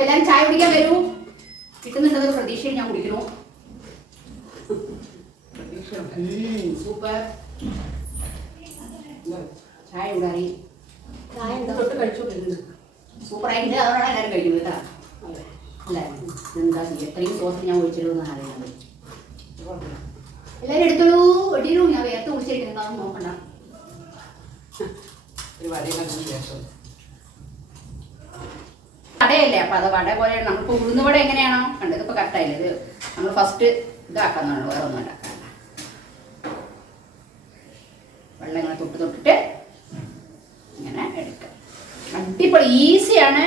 അപ്പൊ എല്ലാവരും ചായ കുടിക്കാൻ വരൂ. കിട്ടുന്നുണ്ടെന്ന് പ്രതീക്ഷയിൽ ഞാൻ കുടിക്കുന്നു. സൂപ്പർ ചായ കൂടാറി തൊട്ട് കഴിച്ചോണ്ടിരുന്നത് സൂപ്പറായിട്ട് അതോടാണ് എല്ലാവരും കഴിക്കുന്നത് കേട്ടോ. അല്ലേ എന്താ ചെയ്യുക, എത്രയും സോസ് ഞാൻ ഒഴിച്ചിടുമെന്നാണ് അറിയുന്നത്. എല്ലാവരും എടുത്തോളൂ, ഒടിയിലൂ. ഞാൻ വേർത്ത് കുടിച്ചിരിക്കുന്നത് നോക്കണ്ട. വടയല്ലേ, അപ്പൊ അത് വട പോലെയാണ്. നമ്മളിപ്പോ ഉഴുന്ന് വട എങ്ങനെയാണോ കണ്ടത്, ഇപ്പൊ കറക്റ്റായില്ലേ. ഇത് നമ്മൾ ഫസ്റ്റ് ഇതാക്കാന്നാണ്, വേറെ ഒന്നും ഉണ്ടാക്കാൻ. വെള്ളം ഇങ്ങനെ തൊട്ടിട്ട് ഇങ്ങനെ എടുക്കാം. അടിപൊളി ഈസിയാണ്,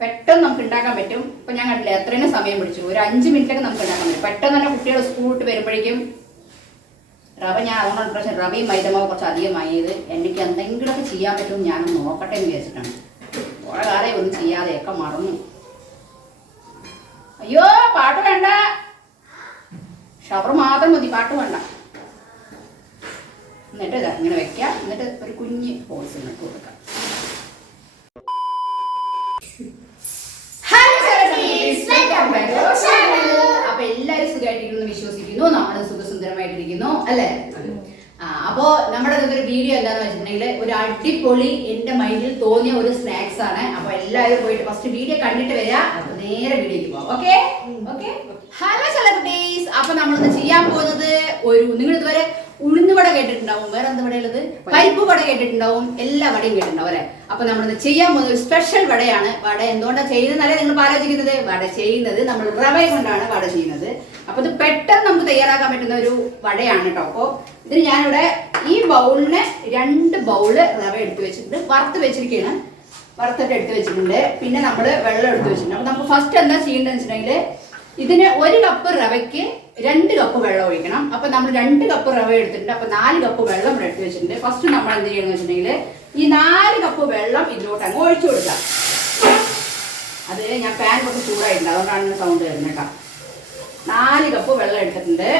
പെട്ടെന്ന് നമുക്ക് ഉണ്ടാക്കാൻ പറ്റും. ഇപ്പൊ ഞാൻ കണ്ടില്ല എത്രയും സമയം പിടിച്ചു, ഒരു 5 മിനിറ്റൊക്കെ നമുക്ക് ഉണ്ടാക്കാൻ പറ്റും. പെട്ടെന്ന് തന്നെ കുട്ടികൾ സ്കൂൾ വിട്ട് വരുമ്പോഴേക്കും റവ ഞാൻ അതുകൊണ്ടാണ് പ്രശ്നം, റവയും മൈദമാവ് കുറച്ച് അധികം വാങ്ങിയത്. എനിക്ക് എന്തെങ്കിലുമൊക്കെ ചെയ്യാൻ പറ്റും ഞാനൊന്ന് നോക്കട്ടെ എന്ന് വിചാരിച്ചിട്ടാണ്. കുറെ കാലം ഒന്നും ചെയ്യാതെയൊക്കെ മറന്നു. അയ്യോ പാട്ട് വേണ്ട, ഷവർ മാത്രം മതി, പാട്ട് വേണ്ട. എന്നിട്ട് ഇതാ ഇങ്ങനെ വെക്കാം. എന്നിട്ട് ഒരു കുഞ്ഞ് ഹോൾസ് ഇങ്ങോട്ട് കൊടുക്കാം. അപ്പൊ എല്ലാരും സുഖമായിട്ടിരിക്കുന്നു വിശ്വസിക്കുന്നു. നമ്മൾ സുഖസുന്ദരമായിട്ടിരിക്കുന്നു അല്ലേ? അപ്പോ നമ്മുടെ ഒരു വീഡിയോ എന്താന്ന് വെച്ചിട്ടുണ്ടെങ്കിൽ ഒരു അടിപൊളി എന്റെ മൈൻഡിൽ തോന്നിയ ഒരു സ്നാക്സ് ആണ്. അപ്പൊ എല്ലാവരും പോയിട്ട് ഫസ്റ്റ് വീഡിയോ കണ്ടിട്ട് വരിക, നേരെ വീഡിയോക്ക് പോവാം. Okay okay. Hello celebrities. അപ്പൊ നമ്മളിന്ന് ചെയ്യാൻ പോകുന്നത് നിങ്ങൾ ഇതുവരെ ഉഴുന്ന് വട കേട്ടിട്ടുണ്ടാവും, വേറെ എന്താ വടയുള്ളത്, പരിപ്പ് വട കേട്ടിട്ടുണ്ടാവും, എല്ലാ വടയും കേട്ടിട്ടുണ്ടാവും അല്ലെ? അപ്പൊ നമ്മളിന്ന് ചെയ്യാൻ പോകുന്ന ഒരു സ്പെഷ്യൽ വടയാണ്. വട എന്തുകൊണ്ടാണ് ചെയ്യുന്നതല്ലേ നിങ്ങൾ ആലോചിക്കുന്നത്? വട ചെയ്യുന്നത് നമ്മൾ റവ കൊണ്ടാണ് വട ചെയ്യുന്നത്. അപ്പൊ ഇത് പെട്ടെന്ന് നമുക്ക് തയ്യാറാക്കാൻ പറ്റുന്ന ഒരു വടയാണ് കേട്ടോ. അപ്പൊ ഇതിന് ഞാനിവിടെ ഈ ബൗളിന് 2 ബൗള് റവ എടുത്ത് വെച്ചിട്ടുണ്ട്, വറുത്ത് വെച്ചിരിക്കുകയാണ്. വറുത്തിട്ട് എടുത്ത് വെച്ചിട്ടുണ്ട്. പിന്നെ നമ്മൾ വെള്ളം എടുത്ത് വെച്ചിട്ടുണ്ട്. അപ്പൊ നമുക്ക് ഫസ്റ്റ് എന്താ ചെയ്യേണ്ടതെന്ന് വെച്ചിട്ടുണ്ടെങ്കിൽ ഇതിന് 1 കപ്പ് റവയ്ക്ക് 2 കപ്പ് വെള്ളം ഒഴിക്കണം. അപ്പൊ നമ്മൾ 2 കപ്പ് റവ എടുത്തിട്ടുണ്ട്. അപ്പൊ 4 കപ്പ് വെള്ളം ഇവിടെ എടുത്ത് വെച്ചിട്ടുണ്ട്. ഫസ്റ്റ് നമ്മൾ എന്ത് ചെയ്യണമെന്ന് വെച്ചിട്ടുണ്ടെങ്കിൽ ഈ 4 കപ്പ് വെള്ളം ഇതിലോട്ട് അങ്ങ് ഒഴിച്ചു കൊടുക്കാം. അത് ഞാൻ പാൻ കുറച്ച് ചൂടായിട്ടുണ്ട്, അതുകൊണ്ടാണ് സൗണ്ട് വരുന്നത് കേട്ടോ. 4 കപ്പ് വെള്ളം എടുത്തിട്ടുണ്ട്.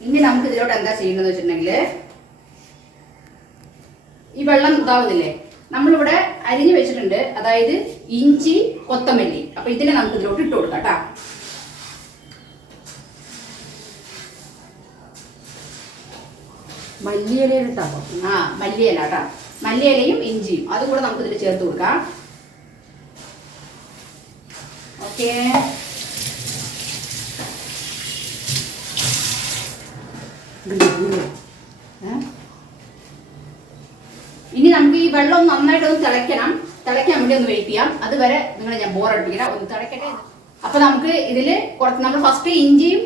ഇനി നമുക്ക് ഇതിലോട്ട് എന്താ ചെയ്യേണ്ടതെന്ന് വെച്ചിട്ടുണ്ടെങ്കിൽ ഈ വെള്ളം ഇതാവുന്നില്ലേ, നമ്മളിവിടെ അരിഞ്ഞു വെച്ചിട്ടുണ്ട്, അതായത് ഇഞ്ചി കൊത്തമല്ലി. അപ്പൊ ഇതിനെ നമുക്ക് ഇതിലോട്ട് ഇട്ട് കൊടുക്കാം കേട്ടാ. മല്ലിയില ഇട്ടോ? മല്ലിയില കേട്ടാ. മല്ലിയിലയും ഇഞ്ചിയും അതും കൂടെ നമുക്ക് ഇതിൽ ചേർത്ത് കൊടുക്കാം. ഓക്കെ. ഇനി നമുക്ക് ഈ വെള്ളം നന്നായിട്ടൊന്ന് തിളയ്ക്കണം. തിളയ്ക്കാൻ വേണ്ടി ഒന്ന് വെയിറ്റ് ചെയ്യാം. അതുവരെ നിങ്ങളെ ഞാൻ ബോറടിപ്പിക്കാം, ഒന്ന് തിളയ്ക്കട്ടെ. അപ്പൊ നമുക്ക് ഇതില് കുറച്ച് നമ്മൾ ഫസ്റ്റ് ഇഞ്ചിയും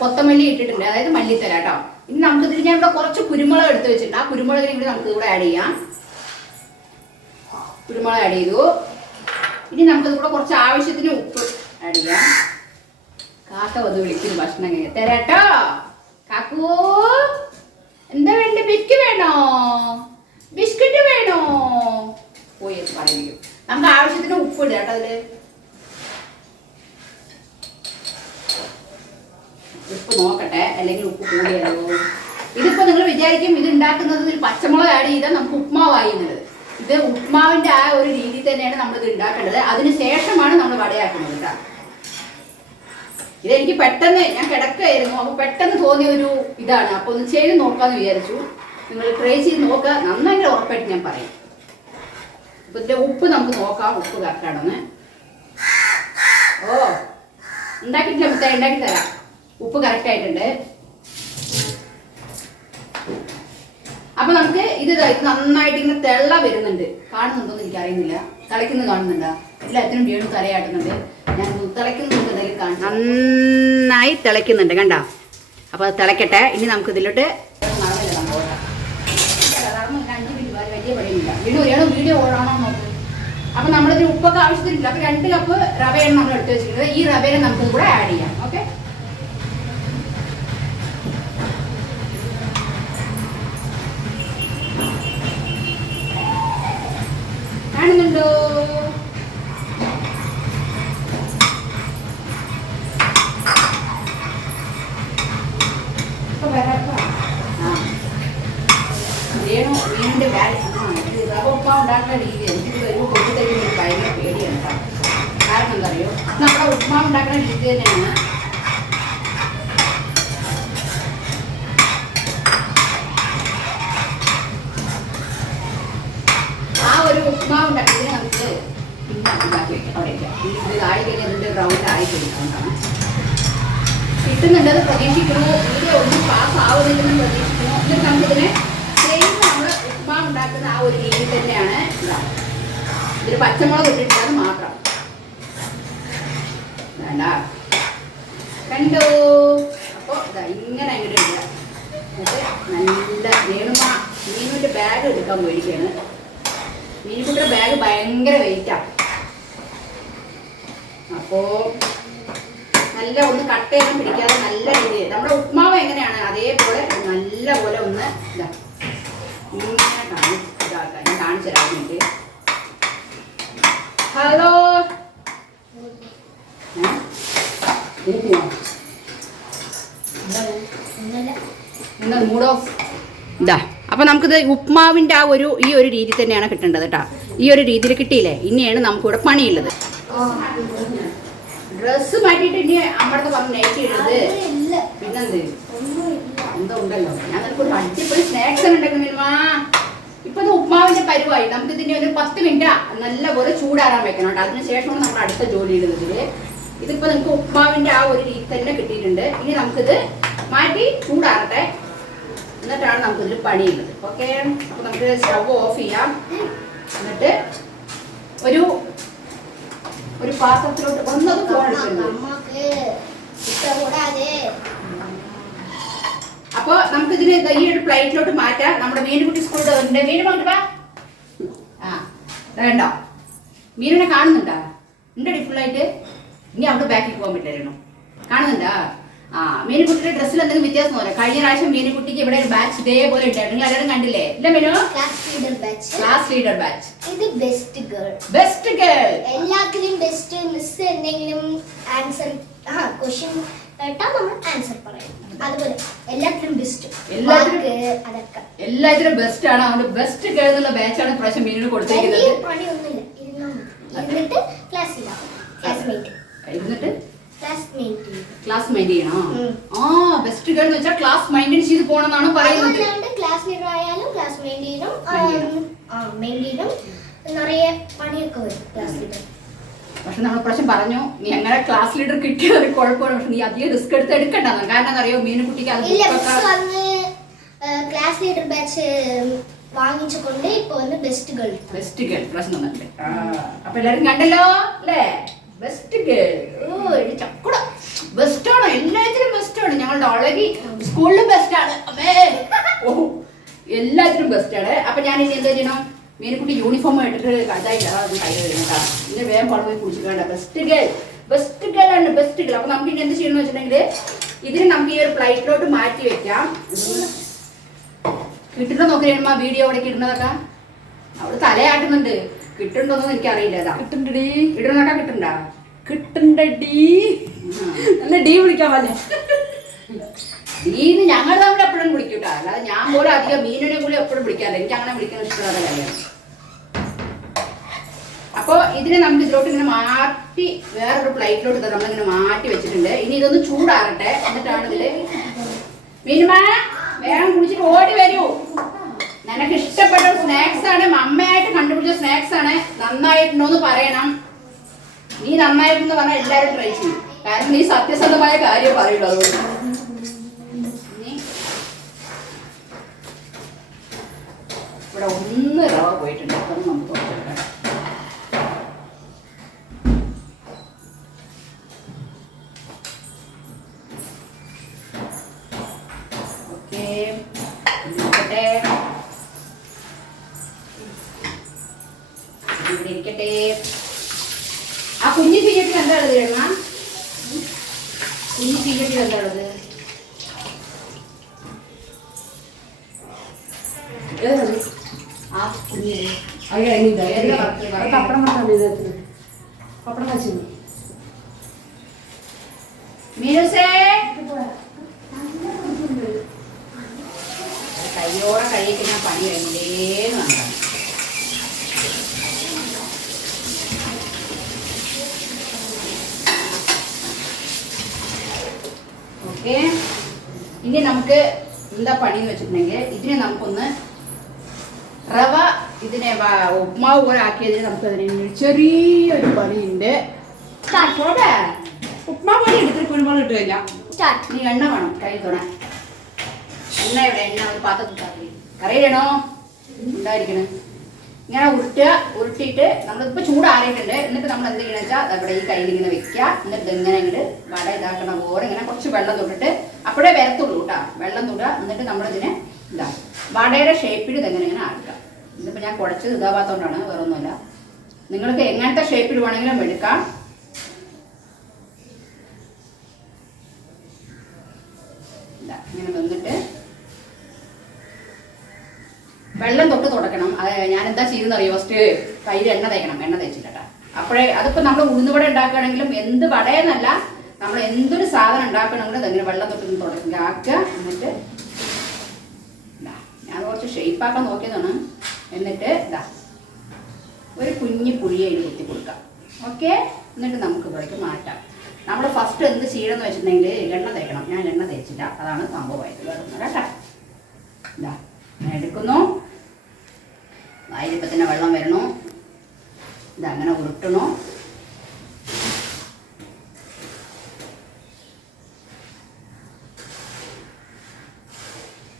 കൊത്തമല്ലി ഇട്ടിട്ടുണ്ട്, അതായത് മല്ലിത്തല കേട്ടോ. ഇനി നമുക്ക് ഇതിൽ ഞാൻ ഇവിടെ കുറച്ച് കുരുമുളക് എടുത്ത് വെച്ചിട്ടുണ്ട്. ആ കുരുമുളകിന് ഇവിടെ നമുക്ക് ഇവിടെ ആഡ് ചെയ്യാം. കുരുമുളക് ആഡ് ചെയ്തു. ഇനി നമുക്കത് കൂടെ കുറച്ച് ആവശ്യത്തിന് ഉപ്പ് ആഡ് ചെയ്യാം. കാക്ക വന്ന് വിളിക്കുന്നു ഭക്ഷണം കഴിഞ്ഞ് തരാട്ടോ. കാക്കൂ എന്താ വേണ്ട? ബിസ്കറ്റ് വേണോ? ബിസ്ക്കറ്റ് വേണോ? പോയി എന്ന് പറയും. നമുക്ക് ആവശ്യത്തിന് ഉപ്പ് ഇടുക കേട്ടോ. അതില് ഉപ്പ് നോക്കട്ടെ, അല്ലെങ്കിൽ ഉപ്പ് കൂടിയാലോ. ഇതിപ്പോ നിങ്ങൾ വിചാരിക്കും ഇത് ഉണ്ടാക്കുന്നത് പച്ചമുളക് ആഡ് ചെയ്താൽ നമുക്ക് ഉപ്മാവായി എന്നുള്ളത്. ഇത് ഉപ്മാവിന്റെ ആ ഒരു രീതി തന്നെയാണ് നമ്മൾ ഇത് ഉണ്ടാക്കേണ്ടത്. അതിനുശേഷമാണ് നമ്മൾ വടയാക്കുന്നത് കേട്ടോ. ഇതെനിക്ക് പെട്ടെന്ന് ഞാൻ കിടക്കായിരുന്നു, അപ്പൊ പെട്ടെന്ന് തോന്നിയ ഒരു ഇതാണ്. അപ്പൊ ഒന്ന് ചെയ്ത് നോക്കാന്ന് വിചാരിച്ചു. നിങ്ങൾ ട്രൈ ചെയ്ത് നോക്കുക, നന്നായിട്ട് ഉറപ്പായിട്ട് ഞാൻ പറയും. അപ്പൊ ഇതിന്റെ ഉപ്പ് നമുക്ക് നോക്കാം, ഉപ്പ് കറക്റ്റാണെന്ന്. ഓ ഉണ്ടാക്കിയിട്ടില്ല മുത്തായി, ഉണ്ടാക്കി തരാം. ഉപ്പ് കറക്റ്റ് ആയിട്ടുണ്ട്. അപ്പൊ നമുക്ക് ഇത് നന്നായിട്ട് ഇങ്ങനെ തെള്ള വരുന്നുണ്ട്. കാണുന്നുണ്ടോന്ന് എനിക്ക് അറിയുന്നില്ല. തിളയ്ക്കുന്നത് കാണുന്നുണ്ടോ? എല്ലാത്തിനും വീണ്ടും തലയാട്ടുന്നുണ്ട്. ഞാൻ തിളയ്ക്കുന്നുണ്ട്, നന്നായി തിളയ്ക്കുന്നുണ്ട് കണ്ടോ. അപ്പൊ അത് തിളയ്ക്കട്ടെ. ഇനി നമുക്ക് ഇതിലോട്ട് 5 മിനിറ്റ് വലിയ പണിയില്ല. വീഡിയോ ഓടാണോ നോക്ക്. അപ്പൊ നമ്മളിതിന് ഉപ്പൊക്കെ ആവശ്യത്തിനില്ല. അപ്പൊ 2 കപ്പ് റവയാണ് നമ്മൾ എടുത്ത് വെച്ചിരിക്കുന്നത്. ഈ റവയെ നമുക്ക് കൂടെ ആഡ് ചെയ്യാം. ഓക്കെ. കാണുന്നുണ്ടോ? വീണ്ടും റവ ഉപ്പ ഉണ്ടാക്കുന്ന രീതി എനിക്ക് വരുമ്പോൾ കൊണ്ടുതരുന്നില്ല. ഉണ്ടാക്കുന്ന രീതി തന്നെയാണ്. ആ ഒരു ഉപ്മാവ് ഉണ്ടാക്കിയതിന് നമുക്ക് ഉണ്ടാക്കി വെക്കാം. അവിടെ വയ്ക്കാം. ഇത് ആയി കഴിഞ്ഞാൽ ഇതിൻ്റെ റൗണ്ട് ആയി കഴിഞ്ഞാൽ കിട്ടുന്നുണ്ട്. അത് പ്രതീക്ഷിക്കുന്നു. ഇത് ഒന്നും പാസ് ആവുന്നില്ലെന്ന് പ്രതീക്ഷിക്കുന്നു. എന്നിട്ട് നമുക്കിതിനെ സെയിം നമ്മൾ ഉപ്മാവ് ഉണ്ടാക്കുന്ന ആ ഒരു രീതി തന്നെയാണ്. ഇതിൽ പച്ചമുളക് ഇട്ടിട്ടാണ് മാത്രം. വേണ്ട കണ്ടോ? അപ്പോൾ ഇതാ ഇങ്ങനെ അങ്ങോട്ട് ഇടുക. എന്നിട്ട് നല്ല മീനിൻ്റെ ബാഗ് എടുക്കാൻ പോയിരിക്കുകയാണ്. മീൻകുട്ടിയുടെ ബാഗ് ഭയങ്കര വെയിറ്റാണ്. അപ്പോൾ നല്ല ഒന്ന് കട്ട് ചെയ്യാൻ പിടിക്കാതെ നല്ല രീതിയിൽ നമ്മുടെ ഉപ്മാവ് എങ്ങനെയാണ് അതേപോലെ നല്ല പോലെ ഒന്ന് ഇതാ ഇങ്ങനെ ഇതാക്കാം. ഞാൻ കാണിച്ചു തരാൻ വേണ്ടി. ഹലോ എന്താ മൂഡ് ഓഫ് ഇതാ. അപ്പൊ നമുക്കിത് ഉപ്മാവിന്റെ ആ ഈ ഒരു രീതി തന്നെയാണ് കിട്ടേണ്ടത് കേട്ടോ. ഈ ഒരു രീതിയിൽ കിട്ടിയില്ലേ? ഇനിയാണ് നമുക്കിവിടെ പണിയുള്ളത്. ഡ്രസ്സ് മാറ്റിയിട്ട് ഇനി അമ്മടുത്ത് പറഞ്ഞ് നൈറ്റ് ഇടുന്നത് പിന്നെന്ത് എന്തോ ഉണ്ടല്ലോ. ഞാൻ നിനക്കൊരു അടിപൊളി സ്നാക്സ് ഉണ്ടെങ്കിൽ മിനിമാ. ഇപ്പൊ ഇത് ഉപ്മാവിന്റെ പരുവായി. നമുക്ക് ഇതിന്റെ ഒരു 10 മിനിറ്റ് നല്ലപോലെ ചൂടാറാൻ വെക്കണം കേട്ടോ. അതിനുശേഷമാണ് നമ്മൾ അടുത്ത ജോലി ഇടുന്നത്. ഇതിപ്പോ നിങ്ങൾക്ക് ഉപ്മാവിന്റെ ആ ഒരു രീതി തന്നെ കിട്ടിയിട്ടുണ്ട്. ഇനി നമുക്കിത് മാറ്റി ചൂടാറട്ടെ. എന്നിട്ടാണ് നമുക്കിതിൽ പണിയുള്ളത്. ഓക്കെ, അപ്പൊ നമുക്ക് സ്റ്റവ് ഓഫ് ചെയ്യാം. എന്നിട്ട് ഒരു പാത്രത്തിലോട്ട് ഒന്നത് അപ്പൊ നമുക്ക് ഇതിന് ഈ ഒരു പ്ലേറ്റിലോട്ട് മാറ്റാം. നമ്മുടെ മീനുകുട്ടി സ്കൂളിൽ ഉണ്ട്. മീൻ കൊണ്ടുവാ. ആ വേണ്ടോ? മീനിനെ കാണുന്നുണ്ടാ? ഉണ്ടടി ഫുള്ളായിട്ട്. ഇനി അവിടെ ബാക്കിൽ പോകാൻ പറ്റില്ലായിരുന്നു. കാണുന്നുണ്ടാ? ആ മീനുകുട്ടിയുടെ ഡ്രസ്സിൽ എന്തെങ്കിലും വ്യത്യാസം പോലെ. കഴിഞ്ഞ പ്രാവശ്യം മീനുകുട്ടിക്ക് ഇവിടെ ഒരു ബാച്ച് ഇതേപോലെ ഉണ്ടായിരുന്നു. നിങ്ങൾ എല്ലാവരും കണ്ടില്ലേ? ഇല്ല മീനു? Class leader batch. ഇത് ബെസ്റ്റ് ഗേൾ. Best girl. എല്ലാത്തിലും ബെസ്റ്റ്. മിസ് എന്തെങ്കിലും ആൻസർ ക്വസ്റ്റ്യൻ കേട്ടാൽ നമ്മൾ ആൻസർ പറയും. അതുപോലെ എല്ലാത്തിലും ബെസ്റ്റ്. എല്ലാത്തിലും ബെസ്റ്റ് ആണ്. അതുകൊണ്ട് ബെസ്റ്റ് ഗേൾ എന്നുള്ള ബാച്ചാണ് പ്രാവശ്യം മീനിന് കൊടുത്തിരിക്കുന്നത്. പണിയൊന്നുമില്ല. ഇരുന്നിട്ട് ക്ലാസ്സിലാവും. ക്ലാസ്മേറ്റ്. ഇരുന്നിട്ട് ക്ലാസ് മൈൻഡ് ചെയ്യണോ? ആ ബെസ്റ്റ് ഗേൾ എന്ന് വെച്ചാൽ ക്ലാസ് മെയിൻറ്റെയിൻ ചെയ്ത് പോകണമെന്നാണ് പറയുന്നത്. ക്ലാസ് ലീഡർ ആയാലും ക്ലാസ് മെയിൻറ്റെയിനും നിറയെ പണിയൊക്കെ വരും ക്ലാസ് ലീഡർ. പക്ഷെ നമ്മൾ പ്രാവശ്യം പറഞ്ഞു നീ അങ്ങനെ ക്ലാസ് ലീഡർ കിട്ടിയത് കുഴപ്പമില്ല. പക്ഷെ നീ അധികം റിസ്ക് എടുക്കണ്ടെന്ന്. കാരണം അറിയോ മീനുകുട്ടിക്ക് ക്ലാസ് ലീഡർ ബാച്ച് വാങ്ങിച്ചുകൊണ്ട് ഇപ്പൊ ബെസ്റ്റ് ഗേൾ പ്രശ്നം തന്നിട്ടുണ്ട്. അപ്പൊ എല്ലാരും കണ്ടല്ലോ അല്ലേ? Best girl. ചക്കുട ബെസ്റ്റ് ആണ്. എല്ലാത്തിനും ബെസ്റ്റ് ആണ്. ഞങ്ങളുടെ ഓൾറെഡി സ്കൂളിലും ബെസ്റ്റ് ആണ്. ഓ എല്ലാത്തിനും ബെസ്റ്റ് ആണ്. അപ്പൊ ഞാൻ ഇനി എന്താ ചെയ്യണം? മീനുകുട്ടി യൂണിഫോം ഇട്ടിട്ട് അതായിട്ട് കൈ കഴിഞ്ഞാ ഇനി വേഗം പണം പോയി കുടിച്ചിട്ട് ബെസ്റ്റ് ഗേൾ ആണ്. Best girl. അപ്പൊ നമുക്ക് ഇനി എന്ത് ചെയ്യണമെന്ന് വെച്ചിട്ടുണ്ടെങ്കിൽ ഇതിന് നമുക്ക് ഈ ഒരു പ്ലേറ്റിലോട്ട് മാറ്റി വെക്കാം. കിട്ടുന്ന നോക്കിയാ വീഡിയോ അവിടെ ഇടുന്നതൊക്കെ അവിടെ തലയാട്ടുന്നുണ്ട്. കിട്ടുന്നുണ്ടോന്ന് എനിക്കറിയില്ല. കിട്ടുന്നുണ്ടടി. ഇടുന്നതൊക്കെ കിട്ടുന്നുണ്ടാ? കിട്ടുന്നുണ്ടടി. നല്ല ഡീ വിളിക്കാൻ പോലെ. മീന് ഞങ്ങൾ തമ്മിൽ എപ്പോഴും വിളിക്കൂട്ടാ. അല്ലാതെ ഞാൻ പോലും അധികം മീനിനെ കൂടി എപ്പോഴും വിളിക്കാറില്ല. എനിക്ക് അങ്ങനെ വിളിക്കാൻ ഇഷ്ടമുള്ള കാര്യമാണ്. അപ്പൊ ഇതിനെ നമുക്ക് ഇതിലോട്ട് ഇങ്ങനെ മാറ്റി വേറൊരു പ്ലേറ്റിലോട്ട് നമ്മളിങ്ങനെ മാറ്റി വെച്ചിട്ടുണ്ട്. ഇനി ഇതൊന്ന് ചൂടാറട്ടെ. എന്നിട്ടാണ് ഇതില് മീനുമാ വേഗം കുടിച്ചിട്ട് ഓടി വരൂ. നിനക്ക് ഇഷ്ടപ്പെട്ട സ്നാക്സ് ആണ്. അമ്മയായിട്ട് കണ്ടുപിടിച്ച സ്നാക്സ് ആണ്. നന്നായിട്ടുണ്ടോന്ന് പറയണം. നീ നന്നായിട്ടെന്ന് പറഞ്ഞാൽ എല്ലാവരും ട്രൈ ചെയ്യും. കാരണം നീ സത്യസന്ധമായ കാര്യം പറയുള്ളൂ. അതുകൊണ്ട് ഇവിടെ ഒന്ന് റവ പോയിട്ടുണ്ട്. അപ്പം നമുക്ക് ഇരിക്കട്ടെ. ആ കുഞ്ഞു തീയറ്റിൽ എന്താണത് എണ്ണ? കുഞ്ഞു തീയറ്റിൽ എന്താണത്? ആ കുഞ്ഞ് പപ്പടം പപ്പടം വെച്ചു. മീനുസേ കയ്യോടെ കഴിയിട്ട് ഞാൻ പണി കഴിഞ്ഞേന്ന് വേണ്ട. ഓക്കെ. ഇനി നമുക്ക് എന്താ പണിന്ന് വെച്ചിട്ടുണ്ടെങ്കിൽ ഇതിനെ നമുക്കൊന്ന് റവ ഇതിനെ ഉപ്മാവ് പോലെ ആക്കിയതിന് നമുക്ക് അതിന് ചെറിയൊരു പണിയുണ്ട്. ഉപ്മാവ് പണി എടുത്തിട്ട് കുരുമുളക് ഇട്ട് കഴിഞ്ഞാൽ നീ എണ്ണ വേണം കൈ തൊടാൻ. എണ്ണ ഇവിടെ എണ്ണ ഒരു പാത്രത്തിൽ കറിയിടണോ ഉണ്ടായിരിക്കണം. ഇങ്ങനെ ഉരുട്ടിയിട്ട് നമ്മളിപ്പോൾ ചൂടാറിയിട്ടുണ്ട്. എന്നിട്ട് നമ്മൾ എന്ത് ചെയ്യണമെന്ന് വെച്ചാൽ അവിടെ ഈ കയ്യിൽ ഇങ്ങനെ വെക്കുക. എന്നിട്ട് ഇങ്ങനെ ഇങ്ങോട്ട് വട ഇതാക്കണ പോലെ ഇങ്ങനെ കുറച്ച് വെള്ളം തൊട്ടിട്ട് അപ്പോഴേ വരത്തുള്ളൂ കേട്ടോ. വെള്ളം തൊടുക. എന്നിട്ട് നമ്മളിതിനെ ഇതാ വടയുടെ ഷേപ്പിൽ ഇതെങ്ങനെ ഇങ്ങനെ ആക്കുക. ഇതിപ്പോൾ ഞാൻ കുഴച്ചത് ഇതാവാത്തതുകൊണ്ടാണ്, വേറെ ഒന്നുമില്ല. നിങ്ങൾക്ക് എങ്ങനത്തെ ഷേപ്പിൽ വേണമെങ്കിലും എടുക്കാം. ഇങ്ങനെ വന്നിട്ട് വെള്ളം തൊട്ട് തുടക്കണം. അത് ഞാൻ എന്താ ചെയ്യുന്നത് അറിയോ? ഫസ്റ്റ് കയ്യിൽ എണ്ണ തേക്കണം. എണ്ണ തേച്ചിട്ടാ അപ്പോഴേ അതിപ്പോൾ നമ്മൾ ഉഴുന്നുവട ഉണ്ടാക്കുകയാണെങ്കിലും എന്ത് വടയെന്നല്ല, നമ്മൾ എന്തൊരു സാധനം ഉണ്ടാക്കണമെങ്കിലും അതങ്ങനെ വെള്ളം തൊട്ട് തുടങ്ങി ആക്കുക. എന്നിട്ട് ഞാൻ കുറച്ച് ഷേപ്പാക്കാൻ നോക്കിയതാണ്. എന്നിട്ട് ഇതാ ഒരു കുഞ്ഞി പുളിയെ കുത്തി കൊടുക്കാം. ഓക്കെ. എന്നിട്ട് നമുക്ക് ഇവിടേക്ക് മാറ്റാം. നമ്മൾ ഫസ്റ്റ് എന്ത് ചെയ്യണമെന്ന് വെച്ചിട്ടുണ്ടെങ്കിൽ എണ്ണ തേക്കണം. ഞാൻ എണ്ണ തേച്ചില്ല, അതാണ് സംഭവമായിട്ട് വരുന്നത് കേട്ടോ. ഇതാ ഞാൻ എടുക്കുന്നു. വായിലിപ്പോൾ തന്നെ വെള്ളം വരണു. ഇതങ്ങനെ ഉരുട്ടണു.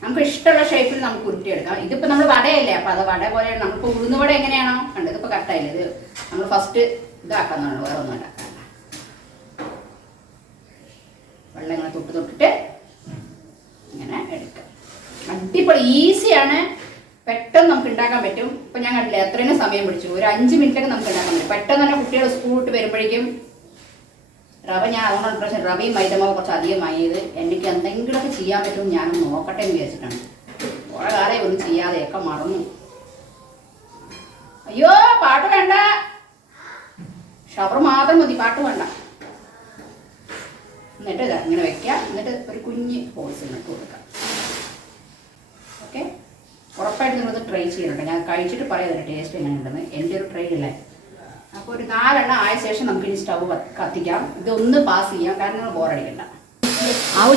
നമുക്ക് ഇഷ്ടമുള്ള ഷേപ്പിൽ നമുക്ക് ഉരുട്ടിയെടുക്കാം. ഇതിപ്പോൾ നമ്മൾ വടയല്ലേ, അപ്പോൾ അത് വട പോലെയാണ്. നമ്മളിപ്പോൾ ഉഴുന്നുവട എങ്ങനെയാണോ കണ്ടത്, ഇതിപ്പോൾ കറക്റ്റായില്ലേ. ഇത് നമ്മൾ ഫസ്റ്റ് ഇതാക്കാന്നുള്ളൂ, വേറെ ഒന്നും ഉണ്ടാക്കാം. വെള്ളം ഇങ്ങനെ തൊട്ടിട്ട് ഇങ്ങനെ എടുക്കുക. അടിപൊളി ഈസിയാണ്, പെട്ടെന്ന് നമുക്ക് ഉണ്ടാക്കാൻ പറ്റും. ഇപ്പം ഞാൻ കണ്ടില്ല എത്രയും സമയം പിടിച്ചു. ഒരു 5 മിനിറ്റൊക്കെ നമുക്ക് ഉണ്ടാക്കാൻ പറ്റും. പെട്ടെന്ന് തന്നെ കുട്ടികൾ സ്കൂൾ വിട്ട് വരുമ്പോഴേക്കും റവ ഞാൻ അതുകൊണ്ടാണ് പ്രശ്നം റവയും മൈദമാവ് കുറച്ച് അധികമായത്. എനിക്ക് എന്തെങ്കിലുമൊക്കെ ചെയ്യാൻ പറ്റും ഞാനൊന്ന് നോക്കട്ടെ എന്ന് വിചാരിച്ചിട്ടാണ്. കുറെ കാലം ഒന്നും ചെയ്യാതെയൊക്കെ മറന്നു. അയ്യോ പാട്ട് വേണ്ട, ഷവർ മാത്രം മതി, പാട്ട് വേണ്ട. എന്നിട്ട് ഇതാ ഇങ്ങനെ വെക്കുക. എന്നിട്ട് ഒരു കുഞ്ഞ് ഹോൾസ് ഇട്ട് കൊടുക്കാം. ഓക്കെ. ഉറപ്പായിട്ട് നിങ്ങളത് ട്രൈ ചെയ്യണം. ഞാൻ കഴിച്ചിട്ട് പറയാം ടേസ്റ്റ് എങ്ങനെ ഉണ്ടെന്ന്. എൻ്റെ ഒരു ട്രൈ ഇല്ലേ. അപ്പോൾ ഒരു 4 എണ്ണം ആയ ശേഷം നമുക്ക് ഇനി സ്റ്റവ് കത്തിക്കാം. ഇതൊന്ന് പാസ് ചെയ്യാം, കാരണം നിങ്ങൾ ബോറടിക്കണ്ട.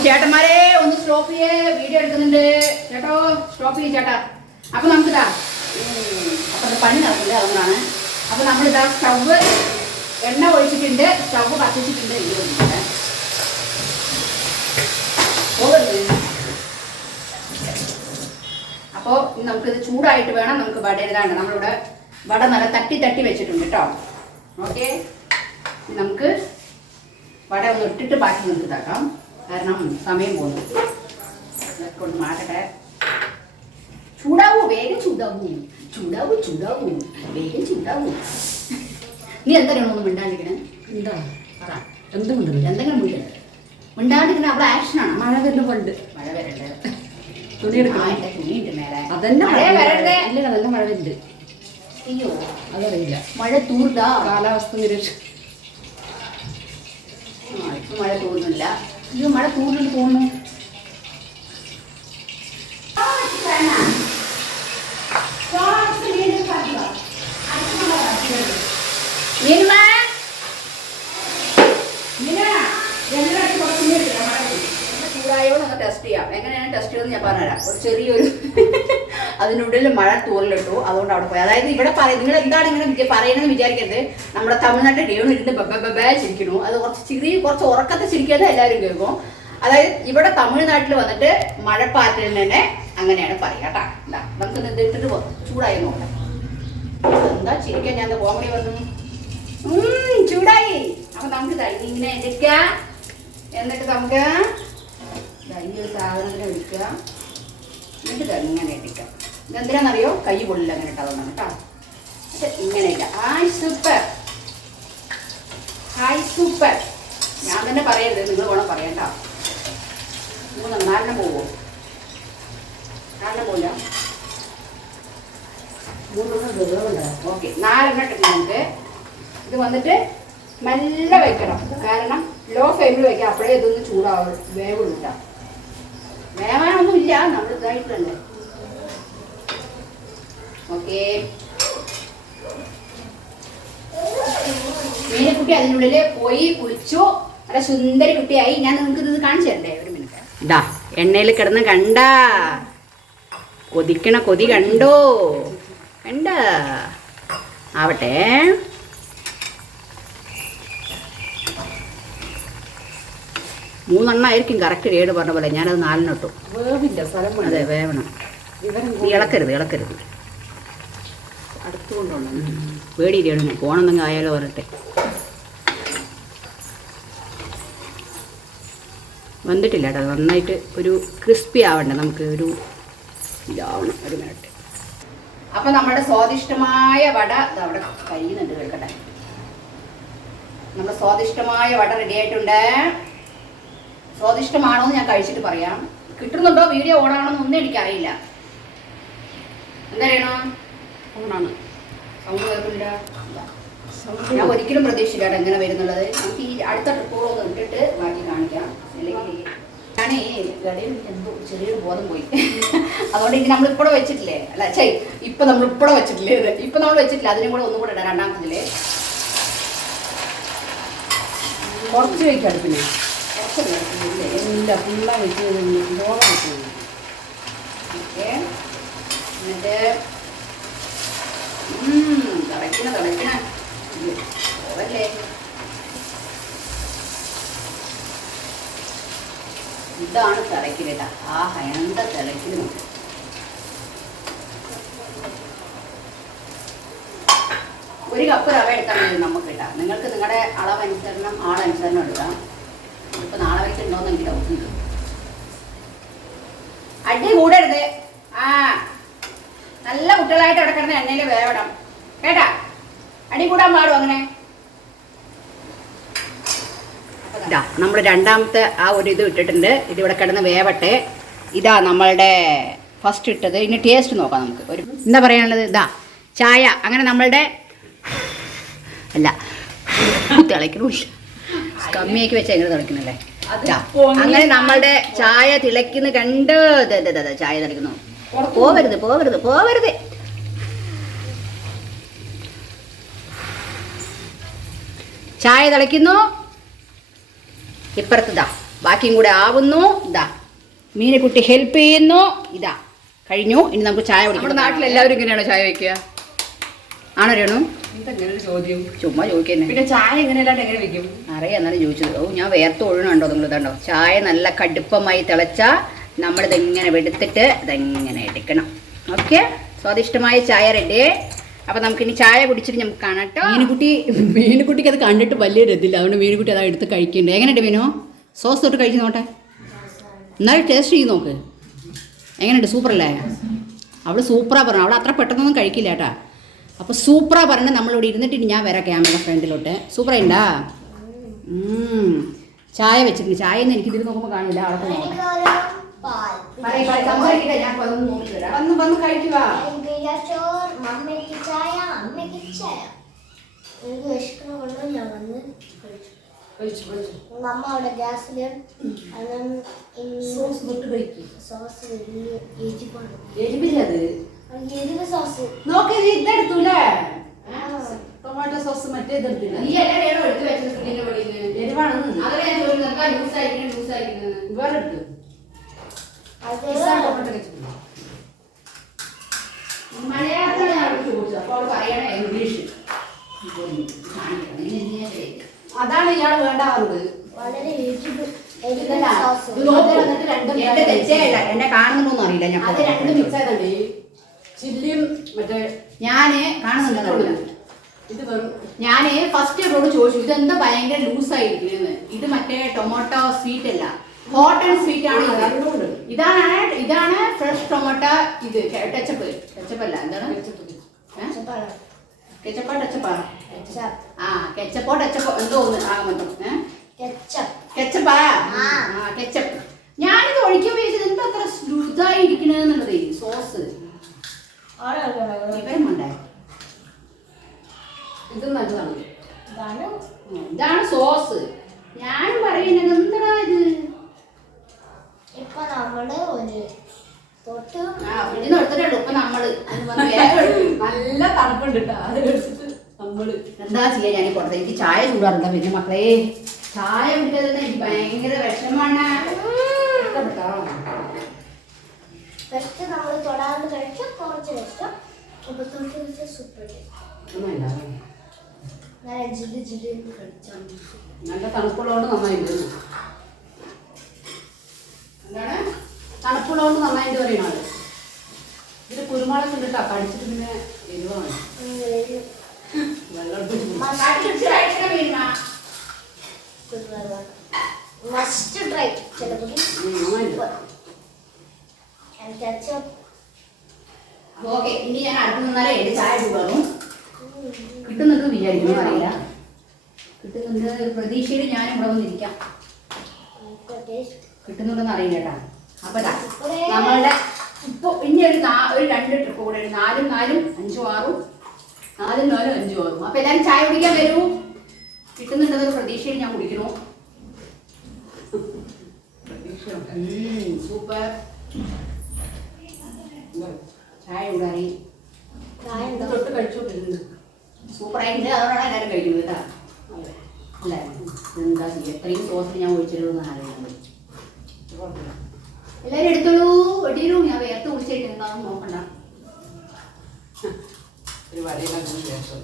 ചേട്ടന്മാരെ ഒന്ന് സ്റ്റോപ്പ് ചെയ്യേ, വീഡിയോ എടുക്കുന്നുണ്ട്. ചേട്ടോ സ്റ്റോപ്പ് ചെയ്യ് ചേട്ടാ. അപ്പോൾ നമുക്കിതാ അപ്പം പണി നടക്കില്ല, അതുകൊണ്ടാണ്. അപ്പോൾ നമ്മളിതാ സ്റ്റവ് എണ്ണ ഒഴിച്ചിട്ടുണ്ട്, സ്റ്റവ് കത്തിച്ചിട്ടുണ്ട്. ഇത് അപ്പോൾ നമുക്കിത് ചൂടായിട്ട് വേണം നമുക്ക് വട എഴുതാണ്ട്. നമ്മളിവിടെ വട നല്ല തട്ടി വെച്ചിട്ടുണ്ട് കേട്ടോ. ഓക്കെ. നമുക്ക് വട ഒന്ന് ഇട്ടിട്ട് ബാക്കി നമുക്ക് ഇതാക്കാം, കാരണം സമയം പോകുന്നു. ഇതൊക്കെ ഒന്ന് മാറ്റട്ടെ. ചൂടാവൂ, വേഗം ചൂടാവൂ, വേഗം ചൂടാവൂ. നീ എന്താണ് ഒന്ന് മിണ്ടാണ്ടിരിക്കണേ? എന്താ പറ, എന്തെങ്കിലും മിണ്ടാണ്ടിരിക്കണ അവിടെ ആക്ഷനാണ്. മഴ വരുന്ന കൊണ്ട് മഴ വരണ്ടേ, തുണിയുണ്ട് മേലെ. അതന്നെ മഴ വരണ്ടേ? ഇല്ല, നല്ല മഴ വരുന്നുണ്ട്. അയ്യോ അതറിയില്ല. മഴ തൂർത്താ കാലാവസ്ഥ നിരീക്ഷ. ഇപ്പൊ മഴ തോന്നുന്നില്ല. അയ്യോ മഴ തൂർന്നു തോന്നുന്നു. ചൂടായോ നമുക്ക് ടെസ്റ്റ് ചെയ്യാം. എങ്ങനെയാണ് ടെസ്റ്റ് ചെയ്തെന്ന് ഞാൻ പറഞ്ഞുതരാം. ഒരു ചെറിയൊരു അതിനുള്ളിൽ മഴ തൂറിലിട്ടു, അതുകൊണ്ട് അവിടെ പോയി. അതായത് ഇവിടെ നിങ്ങൾ എന്താണ് ഇങ്ങനെ പറയണമെന്ന് വിചാരിക്കരുത്. നമ്മുടെ തമിഴ്നാട്ടിൽ രേണു ഇരുന്ന് ബബ്ബേ ചിരിക്കണു. അത് കുറച്ച് ഉറക്കത്തെ ചിരിക്കാതെ എല്ലാവരും കേൾക്കും. അതായത് ഇവിടെ തമിഴ്നാട്ടിൽ വന്നിട്ട് മഴപ്പാറ്റിൽ തന്നെ അങ്ങനെയാണ് പറയുക കേട്ടാ. എന്താ നമുക്ക് ഇതിട്ടിട്ട് ചൂടായി നോക്കാം. എന്താ ചിരിക്കാൻ ഞാൻ കോമഡി വന്നു. ചൂടായി. അപ്പൊ നമുക്ക് ഇങ്ങനെ എടുക്കുക. എന്നിട്ട് നമുക്ക് ഈ ഒരു സാധനത്തിന് എടുക്കുക. എന്നിട്ട് ഇങ്ങനെ എടുക്കാം. ഇതെന്തിനാണെന്നറിയോ? കൈ പൊള്ളില്ല അങ്ങനെ ഇട്ടതൊന്നാണ് കേട്ടോ. ഇങ്ങനെ ഇല്ല. Hi super. ഞാൻ തന്നെ പറയരുത്, നിങ്ങൾ വേണം പറയാം കേട്ടോ. 4 പോവോ? 4 പോവില്ല. 3 ഓക്കെ. 4 ഇട്ടിട്ട് നമുക്ക് ഇത് വന്നിട്ട് മെല്ലെ വെക്കണം. കാരണം ലോ ഫ്ലെയിമിൽ വെക്കാം. അപ്പോഴേ ഇതൊന്ന് ചൂടാവും, വേവുള്ള. വേവാനൊന്നും ഇല്ല, നമ്മൾ ഇതായിട്ടുണ്ട്. ഓക്കെ. മീനക്കുട്ടി അതിനുള്ളിൽ പോയി കുളിച്ചു, നല്ല സുന്ദരി കുട്ടിയായി. ഞാൻ നിങ്ങൾക്ക് ഇത് കാണിച്ചു തരണ്ടേ? ഒരു മിനിറ്റ്. ഇതാ എണ്ണയിൽ കിടന്ന് കണ്ട കൊതിക്കണ കൊതി കണ്ടോ? കണ്ട ആവട്ടെ. മൂന്നെണ്ണമായിരിക്കും കറക്റ്റ് രേഡ് പറഞ്ഞ പോലെ. ഞാനത് 4 ഇട്ടു. അതെ വേവണം. ഇളക്കരുത് ഇളക്കരുത്. പേടിയിലാണ് പോണെന്നെങ്കിൽ ആയാലോ വരട്ടെ. വന്നിട്ടില്ല കേട്ടോ. നന്നായിട്ട് ഒരു ക്രിസ്പി ആവണ്ടേ നമുക്ക്. ഒരു ഇതാവണം. ഒരു മിനിറ്റ്. അപ്പം നമ്മുടെ സ്വാദിഷ്ടമായ വട അവിടെ കഴിയുന്നുണ്ട്. കേൾക്കട്ടെ. നമ്മുടെ സ്വാദിഷ്ടമായ വട റെഡി ആയിട്ടുണ്ട്. സ്വാദിഷ്ടമാണോ എന്ന് ഞാൻ കഴിച്ചിട്ട് പറയാം. കിട്ടുന്നുണ്ടോ വീഡിയോ ഓണാണെന്നൊന്നും എനിക്കറിയില്ല. എന്തറിയണോ? ഓണാണ്. സൗണ്ട് കേൾക്കില്ല. ഞാൻ ഒരിക്കലും പ്രതീക്ഷിച്ചില്ല എങ്ങനെ വരുന്നുള്ളത്. നമുക്ക് ഈ അടുത്ത ട്രിപ്പുകളൊന്നും ഇട്ടിട്ട് ബാക്കി കാണിക്കാം. അല്ലെങ്കിൽ ഞാൻ ഗടിയിൽ എന്തോ ചെറിയൊരു ബോധം പോയി. അതുകൊണ്ട് ഇനി നമ്മളിപ്പോഴും വെച്ചിട്ടില്ലേ? അല്ല ഇപ്പം നമ്മളിപ്പോഴും വെച്ചിട്ടില്ലേ? ഇത് ഇപ്പം നമ്മൾ വെച്ചിട്ടില്ല. അതിനും കൂടെ ഒന്നും കൂടെ ഇടാം. രണ്ടാമത്തില് കുറച്ച് വയ്ക്കാം. പിന്നെ ഇല്ല ഫുള്ളാ വെച്ച് ലോകം വെച്ച്. ഓക്കെ എന്നിട്ട് തിളയ്ക്കണ ഓവല്ലേ. ഇതാണ് തിളയ്ക്കലേട്ടാ. ആഹാ എന്താ തിളയ്ക്കലുമുണ്ട്. ഒരു കപ്പ് റവ എടുത്താൽ മതി നമുക്ക് കിട്ടാം. നിങ്ങൾക്ക് നിങ്ങളുടെ അളവനുസരണം ആളനുസരണം എടുക്കാം. ഇപ്പൊ നാളെ വയ്ക്കുണ്ടോന്ന് എനിക്ക് ഡൗട്ടുണ്ട്. അടി കൂടരുത്. ആ നല്ല കുട്ടികളായിട്ട് അവിടെ കിടന്ന് എണ്ണയിൽ വേവണം കേട്ടാ. അടി കൂടാൻ പാടും അങ്ങനെ. നമ്മൾ രണ്ടാമത്തെ ആ ഒരു ഇത് ഇട്ടിട്ടുണ്ട്. ഇതിവിടെ കിടന്ന് വേവട്ടെ. ഇതാ നമ്മളുടെ ഫസ്റ്റ് ഇട്ടത്. ഇനി ടേസ്റ്റ് നോക്കാം നമുക്ക്. ഒരു എന്താ പറയാനുള്ളത്? ഇതാ ചായ. അങ്ങനെ നമ്മളുടെ അല്ല തിളയ്ക്കണില്ല. കമ്മിയാക്കി വെച്ചാൽ എങ്ങനെ തിളയ്ക്കുന്നല്ലേ? അങ്ങനെ നമ്മളുടെ ചായ തിളയ്ക്കുന്ന കണ്ട് ചായ തിളയ്ക്കുന്നു. പോവരുത് പോവരുത് പോവരുത്. ചായ തിളയ്ക്കുന്നു. ഇപ്പുറത്ത് ഇതാ ബാക്കിയും കൂടെ ആവുന്നു. ഇതാ മീനുകുട്ടി ഹെൽപ്പ് ചെയ്യുന്നു. ഇതാ കഴിഞ്ഞു. ഇനി നമുക്ക് ചായ കുടിക്കാം. നമ്മുടെ നാട്ടിൽ എല്ലാവരും ഇങ്ങനെയാണോ ചായ വയ്ക്കുക? ആണോ രേണു? ചോദ്യം ചുമ്മാ ചോദിക്കുന്നേ. പിന്നെ ചായ എങ്ങനെയല്ലാണ്ട് എങ്ങനെ വെക്കും അറിയാം. എന്നാലും ചോദിച്ചത്. ഓ ഞാൻ വേർത്ത് ഒഴുണുണ്ടോ നിങ്ങൾ? ഇതാണ്ടോ ചായ നല്ല കടുപ്പമായി തിളച്ചാൽ നമ്മളിതെങ്ങനെ എടുത്തിട്ട് ഇതെങ്ങനെ എടുക്കണം. ഓക്കെ സ്വാദിഷ്ടമായ ചായ റെഡി. അപ്പം നമുക്കിനി ചായ കുടിച്ചിട്ട് നമുക്ക് കാണാം കേട്ടോ. മീനുകുട്ടിക്ക് അത് കണ്ടിട്ട് വലിയ രതില്ല. അതുകൊണ്ട് മീനുകുട്ടി അതാ എടുത്ത് കഴിക്കണ്ടേ. എങ്ങനെയുണ്ട് മീനോ? സോസ് തൊട്ട് കഴിച്ച് നോട്ടെ. എന്നാലും ടേസ്റ്റ് ചെയ്ത് നോക്ക്. എങ്ങനെയുണ്ട്? സൂപ്പറല്ലേ? അവൾ സൂപ്പറാ പറഞ്ഞു. അവൾ അത്ര പെട്ടെന്നൊന്നും കഴിക്കില്ല കേട്ടാ. അപ്പോൾ സൂപ്പറാ പറഞ്ഞ് നമ്മളിവിടെ ഇരുന്നിട്ട് ഞാൻ വരാം ക്യാമറ ഫ്രണ്ടിലോട്ട്. സൂപ്പറായിണ്ടാ? ചായ വെച്ചിട്ടുണ്ട്. ചായ ഒന്നും എനിക്ക് ഇതിൽ നോക്കുമ്പോൾ കാണില്ല. അവിടെ വന്ന് കഴിക്കുക. നമ്മ അവിടെ ഗ്യാസില് സോസ് തൊട്ട് കഴിക്കും. സോസ് എരിവില്ലത്. എരിവ് സോസ് നോക്കി ഇതെടുത്തൂല്ലേ? ടൊമാറ്റോ സോസ് മറ്റേ ഇതെടുത്തില്ല. നീ എല്ലാം എടുത്ത് വെച്ചത് എരിവാണെന്ന്. അതല്ലേ ഞാൻ ചോദിക്കുന്നത്. ലൂസായിരിക്കുന്നത് വേറെ എടുത്ത്. മലയാളത്തിലാണ് ചോദിച്ചത്. അപ്പോൾ അവൾ പറയണ ഇംഗ്ലീഷ്. അതാണ് ഇയാൾ വേണ്ട പറഞ്ഞത്. വളരെ എന്നെ കാണുന്നൊന്നും അറിയില്ല. ഞാൻ അത് രണ്ടും മിക്സ് ആയതുണ്ട്. ചില്ലിയും മറ്റേ ഞാന് കാണുന്നുണ്ടെന്നറിയില്ല. ഇത് ഞാന് ഫസ്റ്റ് ഇവരോട് ചോദിച്ചു ഇതെന്താ ഭയങ്കര ലൂസായിരിക്കുന്നത്. ഇത് മറ്റേ ടൊമാറ്റോ സ്വീറ്റ് അല്ല, ഹോട്ട് ആൻഡ് സ്വീറ്റ് ആണ്. ഇതാണ് ഫ്രഷ് ടൊമാറ്റോ. ഇത് ടച്ചപ്പല്ല. എന്താണ് കെച്ചപ്പോ ടച്ചപ്പാ? ആ കെച്ചപ്പോ ടച്ചപ്പോ എന്തോ ഒന്ന് ആകുമോ? കെച്ചപ്പാ? കെച്ചപ്പ്. ഞാനിത് ഒഴിക്കാൻ വിചാരിച്ചത് എന്താ അത്ര ഇതായിരിക്കണെന്നുള്ളത്. സോസ് ഇവരുമുണ്ടേ. ഇത് നല്ലതാണ്. ഇതാണ് സോസ്. ഞാൻ പറയുന്നത് എന്താ ഇത്? ഇപ്പൊ നമ്മള് ഒരു ഫ്രിഡ്ജിന്ന് എടുത്തിട്ടുള്ളൂ. ഇപ്പൊ നമ്മള് നല്ല തണുപ്പുണ്ട് നമ്മള് എന്താ ചെയ്യാ? ഞാൻ കൊടുത്തത്. എനിക്ക് ചായ ചൂടാറുണ്ടോ? പിന്നെ മക്കളെ ചായ കുടിക്കാതെ എനിക്ക് ഭയങ്കര വിഷമാണ്. ഇഷ്ടപ്പെട്ടോ? ഫസ്റ്റ് നമ്മൾ തൊടാണ്ട് കഴിച്ചു, കുറച്ച് കഴിച്ചു. അപ്പൊ തൊട്ട് കഴിച്ച സൂപ്പർ ഒന്നുമില്ല. ഞാൻ ജില് ജില് കഴിച്ചു. നല്ല തണുപ്പുള്ളതുകൊണ്ട് നന്നായിട്ട്. എന്താണ് തണുപ്പുള്ളതുകൊണ്ട് നന്നായിട്ട് പറയണത്. ഇതിൽ കുരുമുളക് ഇട്ടിട്ടാ കടിച്ചിട്ട് പിന്നെ എരിവാണ്. Must try. ഓക്കെ, ഇനി ഞാൻ അടുത്ത് നിന്നാലേ എന്റെ ചായ പോകാറും കിട്ടുന്നുണ്ട് വിചാരിക്കുന്നു, അറിയില്ല. കിട്ടുന്നുണ്ട് പ്രതീക്ഷയിൽ ഞാനും ഇവിടെ വന്നിരിക്കാം. കിട്ടുന്നുണ്ടെന്ന് അറിയില്ല കേട്ടാ. അപ്പൊ നമ്മളുടെ ഇപ്പൊ ഇനി ഒരു 2 ട്രിപ്പ് കൂടെ, 4 4 5 6 4 4 5 6. അപ്പൊ എല്ലാരും ചായ കുടിക്കാൻ വരൂ. കിട്ടുന്നുണ്ടെന്നൊരു പ്രതീക്ഷയിൽ ഞാൻ കുടിക്കണു. സൂപ്പർ ചായ കൂടാറി തൊട്ട് കഴിച്ചോണ്ടിരുന്നു. സൂപ്പറായിട്ടുണ്ട്. അതുകൊണ്ടാണ് എല്ലാവരും കഴിക്കുന്നത് കേട്ടാ. അല്ലേ, എന്താ ചെയ്യുക, എത്രയും സോസിൽ ഞാൻ ഒഴിച്ചിരുന്നു അറിയുന്നത്. എല്ലാവരും എടുത്തോളൂ, വെടിയിലൂ. ഞാൻ വേർത്ത് കുടിച്ചിട്ട് എന്താണെന്ന് നോക്കണ്ട. ഒരു വടയിലാക്കും ശേഷം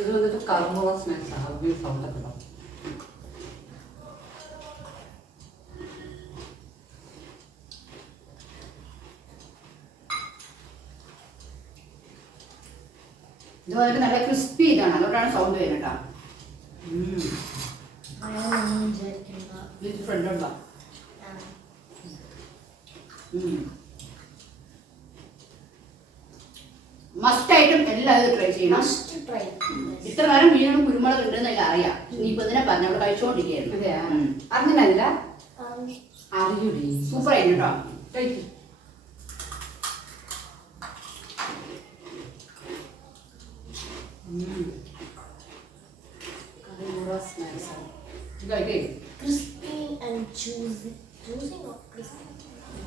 ഇത് വന്നിട്ട് കർമ്മ സ്നാക്സ് ആണ്. സൗണ്ടൊക്കെ ഉണ്ടാവും. ഇത് വന്നിട്ട് നല്ല ക്രിസ്പി ഇതാണ്, അതുകൊണ്ടാണ് സൗണ്ട് വരുന്നത് കേട്ടോ. ഫ്രണ്ട് ഉണ്ടോ? മസ്റ്റായിട്ടും എല്ലാവരും ട്രൈ ചെയ്യണം. ഇത്ര നേരം മീനും കുരുമുളക് ഉണ്ടെന്നല്ല അറിയാം. നീ ഇപ്പൊ ഇതിനെ പറഞ്ഞ അവിടെ കഴിച്ചോണ്ടിരിക്കുന്നു. അറിഞ്ഞല്ല അറിയൂടി. സൂപ്പർ ആയിരുന്നു കേട്ടോ. കഴിക്കും. Crispy and juicy. Juicy not crispy.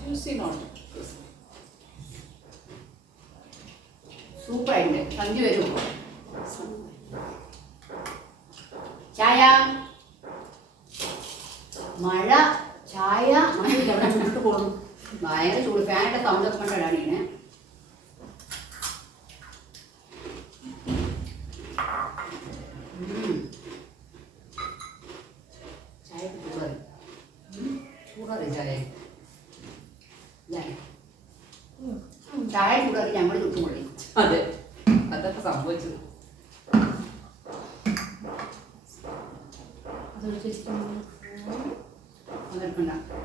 Juicy not. Super ആയിട്ട് സന്ധ്യ വരും. ചായ മഴ ചായ മഴ എവിടെ ചൂട്ട് പോകും. ഭയങ്കര ചൂട്. ഫാനിന്റെ സൗണ്ട് ഒക്കെ കൊണ്ടാണ് ഇങ്ങനെ. ചായ ചൂടാറി ചൂടാറി ചായ ചായ ചൂടാറി ഞങ്ങൾ ചുറ്റുമുള്ളി. അതെ, അതൊക്കെ സംഭവിച്ചത്.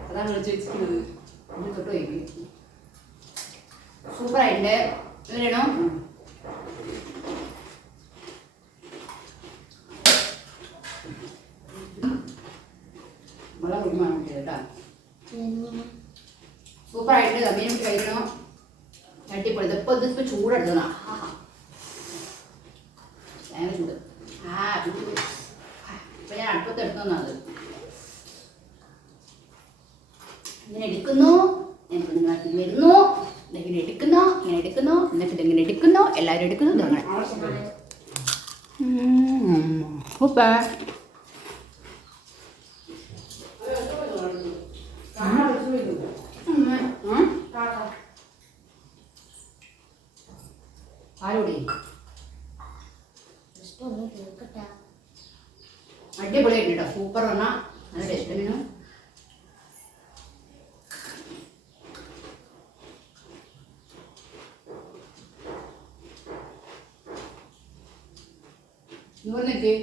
അതാണ് വിളിച്ചു വെച്ചിരിക്കുന്നത്. തൊട്ട് കഴിക്കും. സൂപ്പറായിട്ടുണ്ട്. എങ്ങനെയാണോ? വെള്ളം കുടിക്കാൻ കേട്ടാ. സൂപ്പറായിട്ട് തമ്മീനും കഴിക്കണം. അടിപൊളി. ഇതിപ്പോ ചൂടെടുത്തതാ. ഭയങ്കര ചൂട്. ചൂട്. ഇപ്പൊ ഞാൻ അടുപ്പത്ത് എടുത്തത്. ഇങ്ങനെ എടുക്കുന്നു, വരുന്നു, ഇങ്ങനെ എടുക്കുന്നു, ഇങ്ങനെ എടുക്കുന്നു, എന്നിട്ട് ഇതെങ്ങനെ എടുക്കുന്നു, എല്ലാവരും എടുക്കുന്നു. ഇതങ്ങനെ സൂപ്പർ. ആരോടി അടിപൊളിയായിട്ട് കേട്ടോ. സൂപ്പർ പറഞ്ഞാൽ നല്ല ടേസ്റ്റിനും. പറഞ്ഞിട്ട്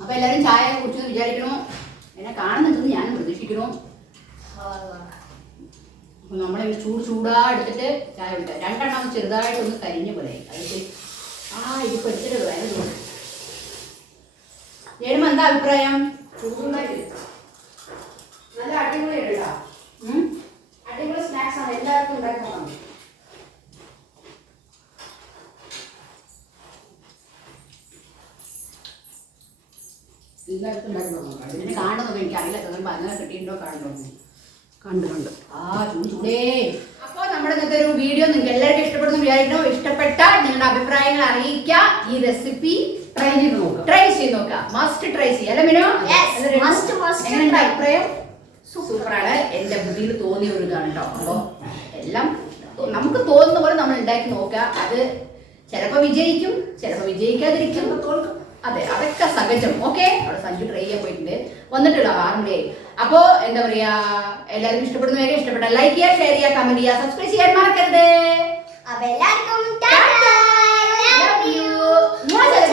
അപ്പൊ എല്ലാരും ചായ കുടിച്ചെന്ന് വിചാരിക്കണോ? എന്നെ കാണുന്നുണ്ടെന്ന് ഞാനും പ്രതീക്ഷിക്കണോ? അപ്പൊ നമ്മളെ ചൂടാ എടുത്തിട്ട് ചായ കുടിക്കാം. 2 എണ്ണം ചെറുതായിട്ടൊന്ന് കരിഞ്ഞ പോലെ. അതിട്ട് ഇതിപ്പോ എടുത്തിട്ട് വേറെ തോന്നും. ചേരുമ്പോ എന്താ അഭിപ്രായം? ചൂടായിട്ട് നല്ല അടിപൊളിയാണ് കേട്ടോ. അടിപൊളി സ്നാക്സ് ആണ്. എല്ലാവർക്കും ഉണ്ടാക്കണം. ഇതിനെ കാണുന്നത് എനിക്ക് അറിയില്ല അങ്ങനെ കിട്ടിയിട്ടുണ്ടോ കാണുന്നു കണ്ട് ചൂടേ. അപ്പൊ നമ്മുടെ ഇന്നത്തെ ഒരു വീഡിയോ നിങ്ങൾക്ക് എല്ലാവർക്കും ഇഷ്ടപ്പെടുന്നു വിചാരിക്കുന്നു. ഇഷ്ടപ്പെട്ടാൽ നിങ്ങളുടെ അഭിപ്രായങ്ങൾ അറിയിക്കുക. ഈ റെസിപ്പി ട്രൈ ചെയ്ത് നോക്കാം. മസ്റ്റ് ട്രൈ ചെയ്യാം അല്ലേ മിനു? Yes, must എങ്ങനെയുണ്ട് try. അഭിപ്രായം? സൂപ്പറാണ്. എന്റെ ബുദ്ധിയിൽ തോന്നിയ ഒരു ഇതാണ് കേട്ടോ. അപ്പൊ എല്ലാം നമുക്ക് തോന്നുന്ന പോലെ നമ്മൾ ഉണ്ടാക്കി നോക്കുക. അത് ചിലപ്പോ വിജയിക്കും, ചിലപ്പോ വിജയിക്കാതിരിക്കും. അതെ, അതൊക്കെ സഹജം. ഓക്കെ, അവിടെ സഞ്ജു ട്രൈ ചെയ്യാൻ പോയിട്ടുണ്ട്, വന്നിട്ടില്ല 6 മണിയായി. അപ്പോ എന്താ പറയാ, എല്ലാവർക്കും ഇഷ്ടപ്പെടുന്നവരെ ഇഷ്ടപ്പെട്ട ലൈക്ക് ചെയ്യുക, ഷെയർ ചെയ്യുക, കമന്റ് ചെയ്യുക, സബ്സ്ക്രൈബ് ചെയ്യാൻ മറക്കരുത്. അപ്പൊ എല്ലാവർക്കും ടാറ്റാ. Love you.